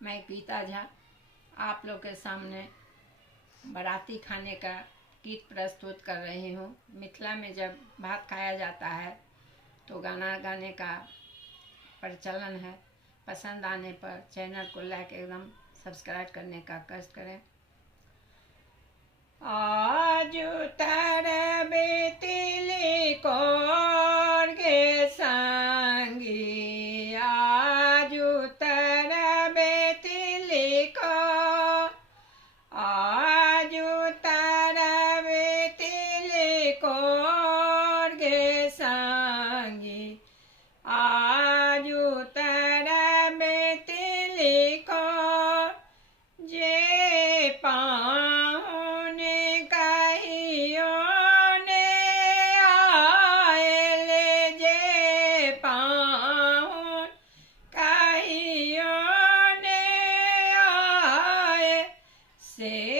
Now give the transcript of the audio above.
मैं पीता झा आप लोग के सामने बाराती खाने का गीत प्रस्तुत कर रही हूँ। मिथिला में जब भात खाया जाता है तो गाना गाने का प्रचलन है। पसंद आने पर चैनल को लाइक एकदम सब्सक्राइब करने का कष्ट करें। आजू तरबे तिली कोर गे संगी, आजू तरबे तिली को, आजू तरबे तिली कोर गे संगी, आजू तरबे तिली को जे पाहुन कहियो ने आएले, जे पाहुन कहियो ने आए से